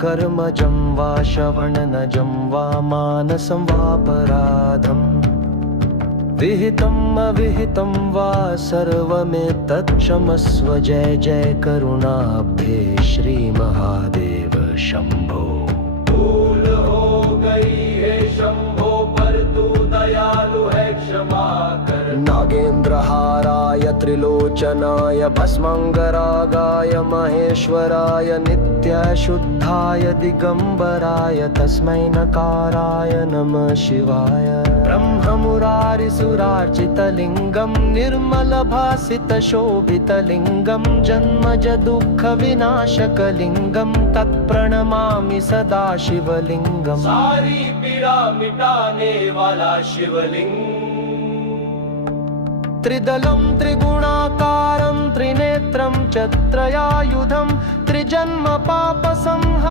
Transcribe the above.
कर्मजं वा श्रवणनजं वा मानसं वापराधम् विहितम् अविहितं वा सर्वमेतत् क्षमस्व। जय जय करुणाब्धे श्री महादेव शंभो। भूल हो गई है शंभो पर तू दयालु है क्षमा कर। नागेंद्रहाराय त्रिलोचनाय भस्मांगरागाय महेश्वराय नित्याशुद्धाय दिगंबराय तस्मै नकाराय नमः शिवाय। ब्रह्ममुरारिसुरार्चितलिङ्गं निर्मलभासितशोभितलिङ्गं जन्मज दुःखविनाशकलिङ्गं तत्प्रणमामि सदा शिवलिङ्गम्। सारी पीड़ा मिटाने वाला शिवलिंग। त्रिदलं त्रिगुणाकारं त्रिनेत्रं च त्रयायुधं त्रिजन्म पापसंहारं